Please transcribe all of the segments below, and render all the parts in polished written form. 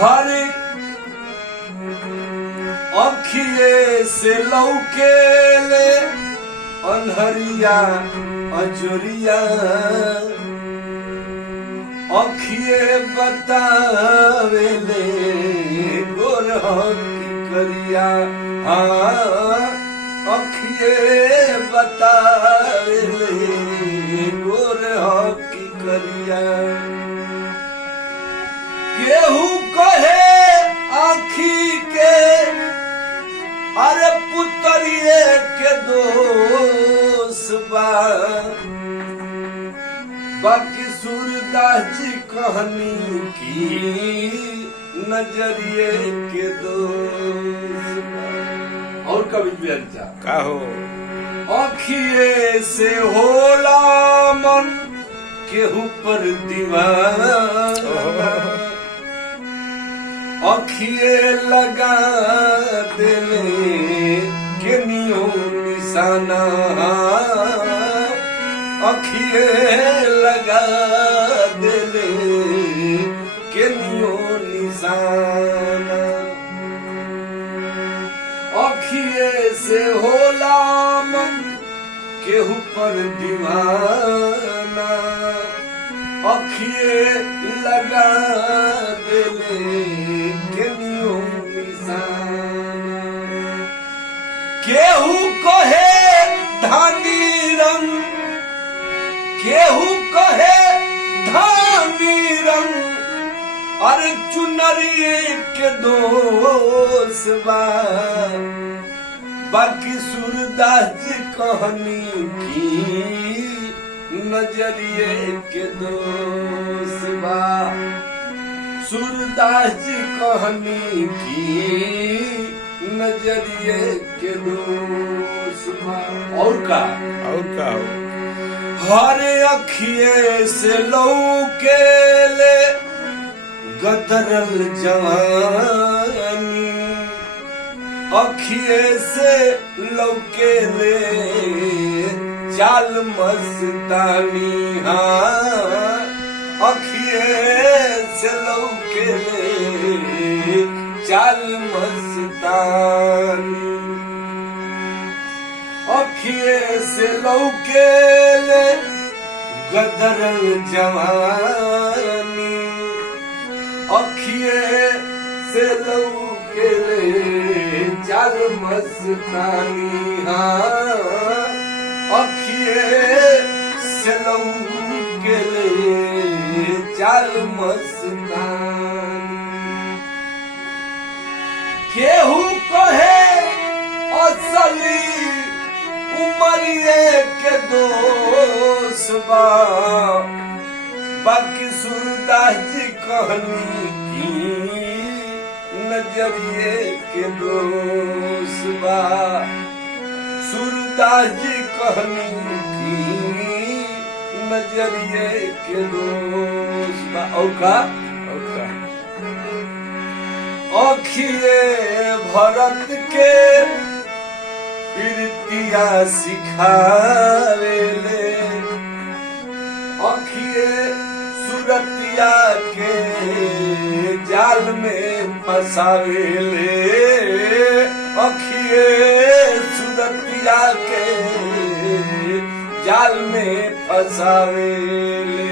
हर अखिए से लौके ले अनहरिया अजुरिया अखिए बतावे ले गोरह की करिया अखिए बतावे ले गोरह की करिया केहू कहे आखी के अरे पुतरिए के दोष बा बाकी सूरदास जी कहानी की नजरिए के दोष बा। और कभी भी का हो अखिए से होला मन केहू पर दीवाना अखिए लगा देले केनियो निशाना अखिए लगा देले केनियो निशाना अखिए से होला मन केहू पर दीवाना अखिए लगा देले केनियो निशाना केहू कहे धानी रंग केहू कहे धानी रंग अरे चुनरी के दोष बा बाकी सूरदास जी कहानी की नजरिए के दोष बा सूरदास जी कहानी की नजरिए के दोष बा। और का हो हर अखिए से लौके ले गदरल जवानी अखिए से लौके ले चाल मस्तानी अखिए से लौके ले चाल मस्तानी अखिए से लौके ले गदरल जवानी अखिए से लौके ले चाल मस्तानी अखिए से लौके ले चाल मस्तानी केहू कहे असली उमरिए के दोष बा बाकी सूरदास जी कहानी की नजरिए के दोष बा सूरदास जी कहानी की नजरिए के दोष बा। और का अखिए भरत के प्रीतिया सिखावेले अखिए सुरतिया के जाल में फसावेले अखिए सुरतिया के जाल में फसावेले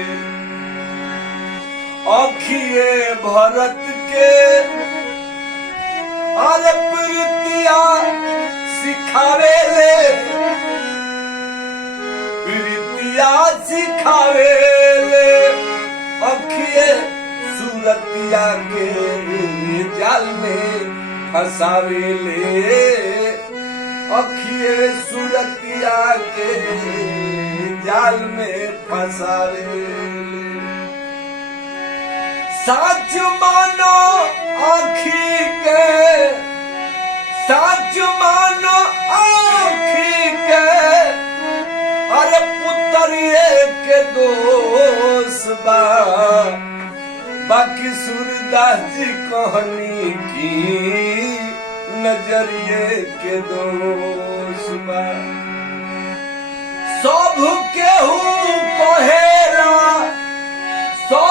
अखिए भरत के अरे प्रीतिया सिखावेले प्रीतिया सिखावेले अखिए सूरतिया के जाल में फसावेले अखिए सूरतिया के जाल में फसावेले सच मानो आखी के सच मानो आखी के अरे पुतरिए के दोष बा बाकी सूरदास जी कहानी की नजरिए के दोष बा सब केहू कहेला सब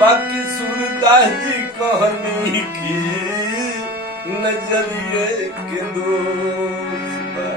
बाकी सूरदास जी कहनी की नजरिए के दोस्त बा।